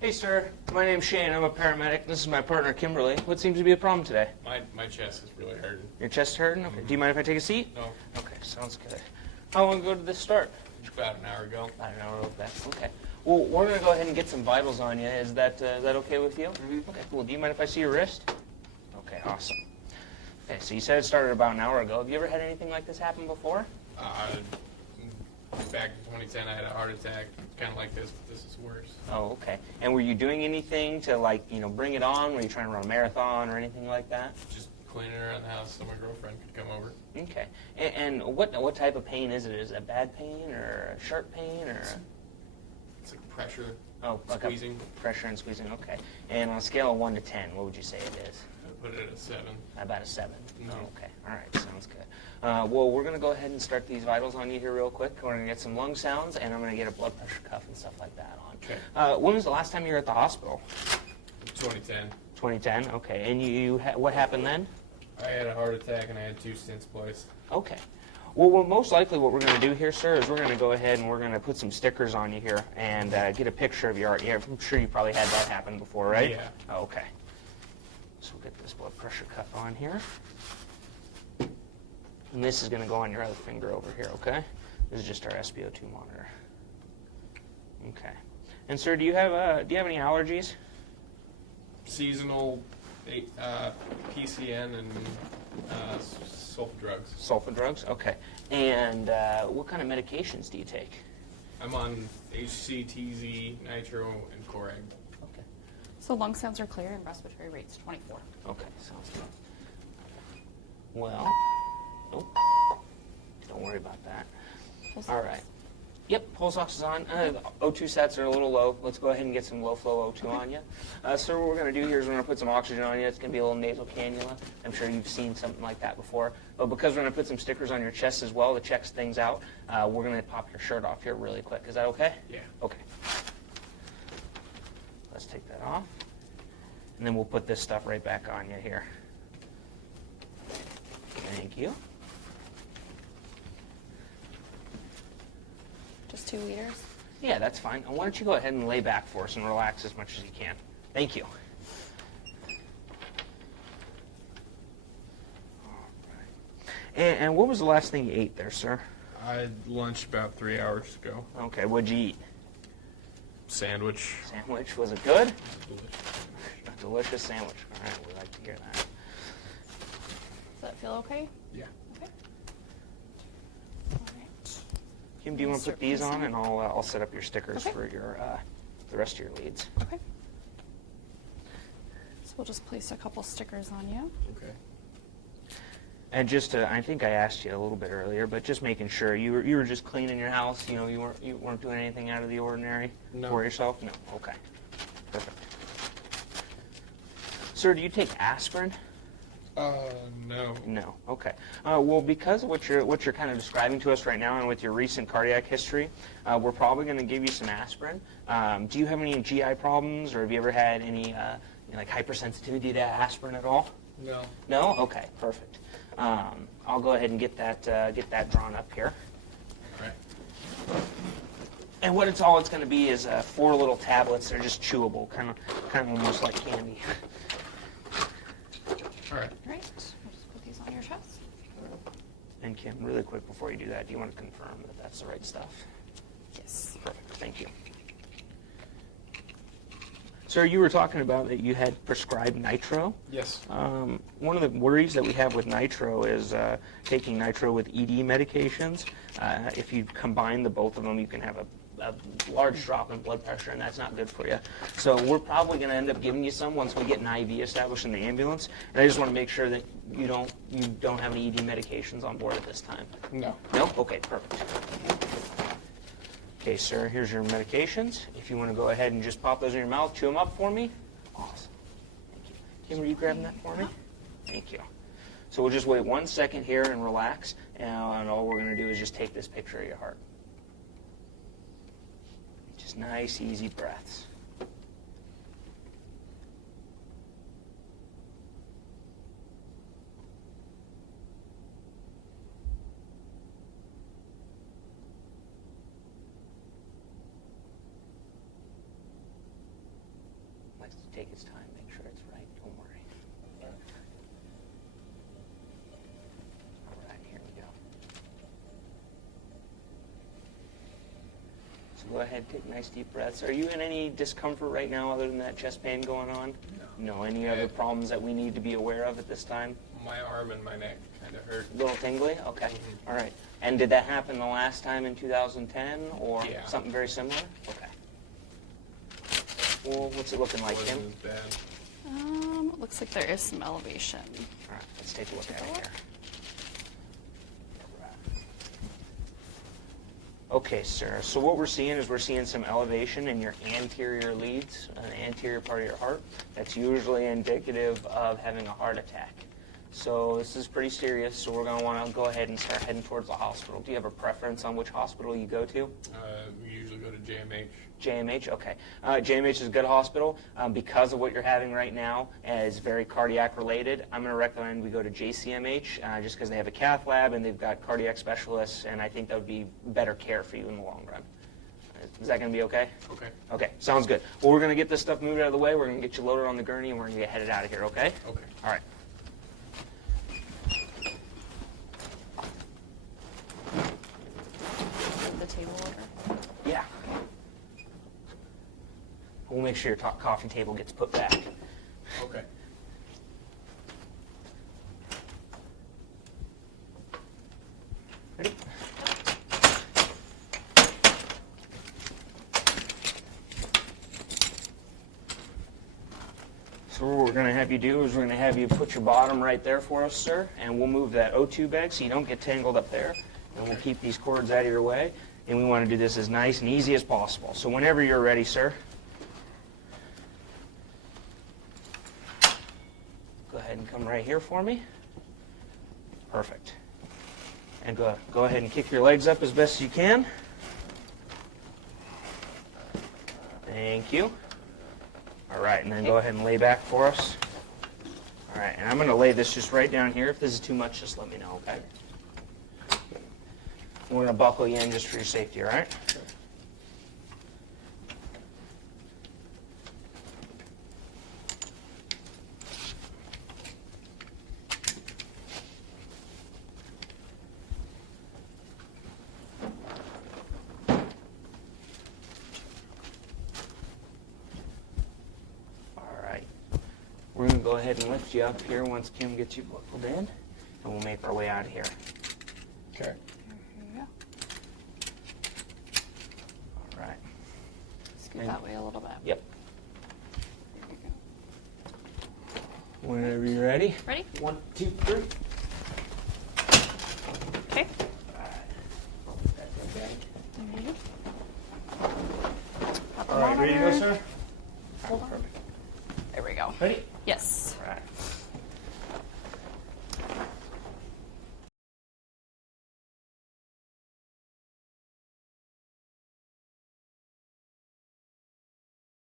Hey, sir. My name's Shane. I'm a paramedic. This is my partner, Kimberly. What seems to be a problem today? My chest is really hurting. Your chest hurting? Okay. Do you mind if I take a seat? No. Okay, sounds good. How long ago did this start? About an hour ago. About an hour back. Okay. Well, we're going to go ahead and get some vitals on you. Is that okay with you? Mm-hmm. Okay, cool. Do you mind if I see your wrist? Okay, awesome. Okay, so you said it started about an hour ago. Have you ever had anything like this happen before? Back in 2010, I had a heart attack, kind of like this, but this is worse. Oh, okay. And were you doing anything to, like, bring it on? Were you trying to run a marathon or anything like that? Just cleaning around the house so my girlfriend could come over. Okay. And what type of pain is it? Is it bad pain or a sharp pain or? It's like pressure, squeezing. Like Pressure and squeezing. Okay. And on a scale of 1 to 10, what would you say it is? I put it at a 7. About a 7. No. Okay. All right. Sounds good. Well, we're going to go ahead and start these vitals on you here real quick. We're going to get some lung sounds, and I'm going to get a blood pressure cuff and stuff like that on. Okay. When was the last time you were at the hospital? 2010. 2010. Okay. And what happened then? I had a heart attack and I had 2 stents placed. Okay. Well, most likely what we're going to do here, sir, is we're going to go ahead and we're going to put some stickers on you here and get a picture of your heart. Yeah, I'm sure you probably had that happen before, right? Yeah. Oh, okay. So we'll get this blood pressure cuff on here. And this is going to go on your other finger over here, okay? This is just our SpO2 monitor. Okay. And sir, do you have any allergies? Seasonal PCN and sulfa drugs. Sulfa drugs? Okay. And what kind of medications do you take? I'm on HCTZ, nitro, and Coreg. Okay. So lung sounds are clear and respiratory rates 24. Okay, sounds good. Well, nope. Don't worry about that. Pulse All ox. right. Yep, pulse ox is on. The O2 sats are a little low. Let's go ahead and get some low flow O2 on you. So what we're going to do here is we're going to put some oxygen on you. It's going to be a little nasal cannula. I'm sure you've seen something like that before. But because we're going to put some stickers on your chest as well to check things out, we're going to pop your shirt off here really quick. Is that okay? Yeah. Okay. Let's take that off. And then we'll put this stuff right back on you here. Thank you. Just 2 liters. Yeah, that's fine. And why don't you go ahead and lay back for us and relax as much as you can. Thank you. All right. And what was the last thing you ate there, sir? I had lunch about 3 hours ago. Okay, what'd you eat? Sandwich. Sandwich. Was it good? Delicious. A delicious sandwich. All right, we like to hear that. Does that feel okay? Yeah. Okay. All right. Kim, do you want to put these on, and I'll set up your stickers Okay. for your the rest of your leads. Okay. So we'll just place a couple stickers on you. Okay. And just I think I asked you a little bit earlier, but just making sure you were just cleaning your house. You weren't doing anything out of the ordinary for yourself. No. Okay. Perfect. Sir, do you take aspirin? No. No. Okay. Well, because of what you're kind of describing to us right now, and with your recent cardiac history, we're probably going to give you some aspirin. Do you have any GI problems, or have you ever had any like hypersensitivity to aspirin at all? No. No. Okay. Perfect. I'll go ahead and get that drawn up here. All right. And what it's going to be is 4 little tablets. They're just chewable, kind of almost like candy. All right. All right. We'll just put these on your chest. And Kim, really quick before you do that, do you want to confirm that that's the right stuff? Yes. Perfect. Thank you. Sir, you were talking about that you had prescribed nitro. Yes. One of the worries that we have with nitro is taking nitro with ED medications. If you combine the both of them, you can have a large drop in blood pressure, and that's not good for you. So we're probably going to end up giving you some once we get an IV established in the ambulance. And I just want to make sure that you don't have any ED medications on board at this time. No. No? Okay, perfect. Okay, sir, here's your medications. If you want to go ahead and just pop those in your mouth, chew them up for me. Awesome. Thank you. Kim, are you grabbing that for me? Thank you. So we'll just wait 1 second here and relax, and all we're going to do is just take this picture of your heart. Just nice, easy breaths. take its time, make sure it's right. Don't worry. All right, here we go. So go ahead, take nice deep breaths. Are you in any discomfort right now other than that chest pain going on? No. Any other problems that we need to be aware of at this time? My arm and my neck kind of hurt. Little tingly? Okay. All right. And did that happen the last time in 2010 or Yeah. something very similar? Okay. Well, what's it looking like, Kim? Wasn't as bad. Looks like there is some elevation. All right, let's take a look at it here. Okay, sir. So what we're seeing is we're seeing some elevation in your anterior leads, an anterior part of your heart. That's usually indicative of having a heart attack. So this is pretty serious, so we're going to want to go ahead and start heading towards the hospital. Do you have a preference on which hospital you go to? We usually go to JMH. JMH, okay. JMH is a good hospital. Because of what you're having right now, is very cardiac related, I'm going to recommend we go to JCMH just because they have a cath lab and they've got cardiac specialists, and I think that would be better care for you in the long run. Is that going to be okay? Okay. Okay, sounds good. Well, we're going to get this stuff moved out of the way. We're going to get you loaded on the gurney, and we're going to get headed out of here, okay? Okay. All right. The table order. Yeah. We'll make sure your coffee table gets put back. Okay. Ready? So what we're going to have you do is we're going to have you put your bottom right there for us, sir, and we'll move that O2 bag so you don't get tangled up there, and we'll keep these cords out of your way, and we want to do this as nice and easy as possible. So whenever you're ready, sir, go ahead and come right here for me. Perfect. And go ahead and kick your legs up as best as you can. Thank you. All right, and then go ahead and lay back for us. All right, and I'm going to lay this just right down here. If this is too much, just let me know, okay? We're going to buckle you in just for your safety, all right? We're going to go ahead and lift you up here once Kim gets you buckled in, and we'll make our way out of here. Okay. Here you go. All right. Scoot that way a little bit. Yep. There you go. Whenever you're ready. Ready? 1, 2, 3. Okay. That's okay. There you go. Pop All right, them ready to on go, there. sir? Hold on. Perfect. There we go. Ready?